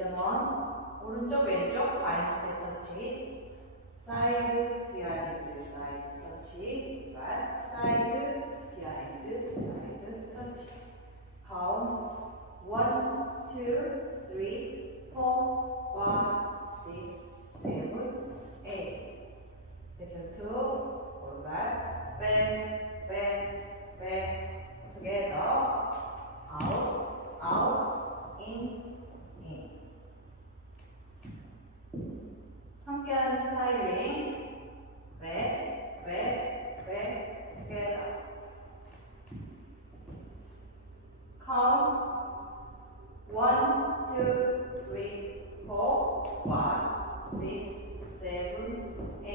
섹션 1 오른쪽 왼쪽 바인 스텝 터치 사이드 비하인드 사이드 터치 사이드 비하인드 사이드 터치 카운트 1, 2, 3, 4, 5, 6, 7, 8 섹션 2 오른발 백, 백, 백 together out, out, in, in 함께하는 스타일링 백, 백, 백 together count 1, 2, 3, 4, 5, 6, 7, 8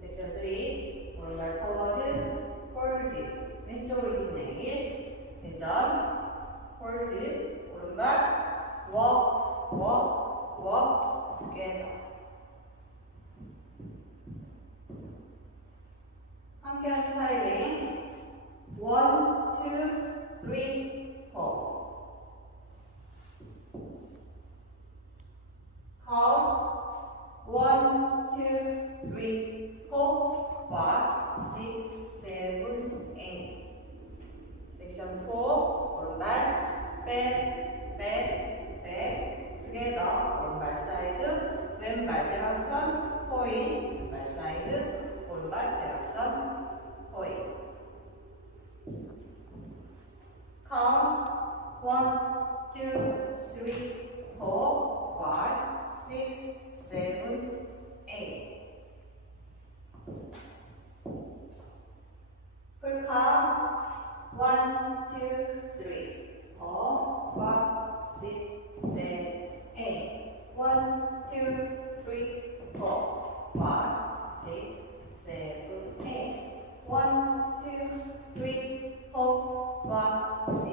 섹션 3 오른발 포워드 홀드 왼쪽으로 2분의 1 회전 홀드 오른발 walk walk walk together 함께한 스타일링 1, 2, 3, 4 count 1, 2, 3, 4, 5, 6, 7, 8 섹션 4 오른발 백, 백, 백 together 오른발 사이드 왼발 대각선 포인 왼발 사이드 오른발 대각선 포인 count 1, 2, 3, 4, 5, 6, 7, 8 full count 1, 2, 3, 4, 5, 6, 7, 8 1, 2, 3, 4, 5, 6, 7, 8 1, 2, 3, 4, 5, 6,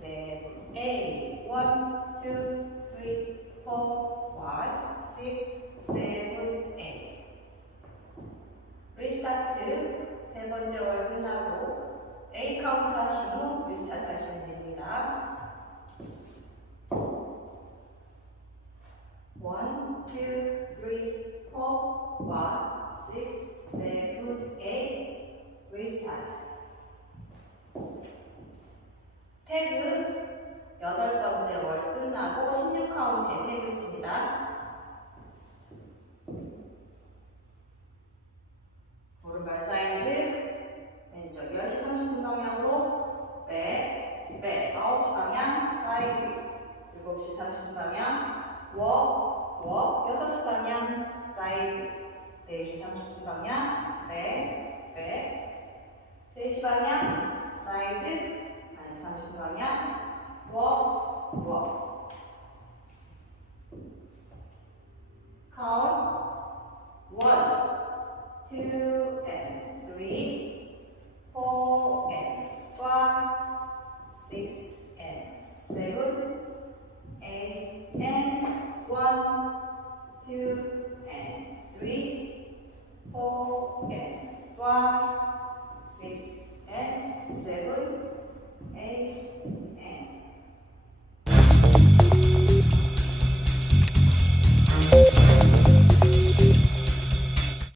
7, 8 1, 2, 3, 4, 5, 6, 7, 8 리스타트 세 번째 월 끝나고 A 카운트 하신 후 리스타트 하시면 됩니다. 1, 2, 3, 4, 5, 6, 7, 8 리스타트 태그 8번째 월 끝나고 16카운트에 태그 있습니다. 오른발 사이드 왼쪽 10시 30분 방향으로 백, 백 9시 방향 사이드 7시 30분 방향 워, 워 6시 방향 사이드 4시 30분 방향 백, 백 3시 방향 사이드 1시 30분 방향 워, 워 count 1, 2 and 3 4 and 5 6 and 7 8 and 1 2 and 3 4 and 5 6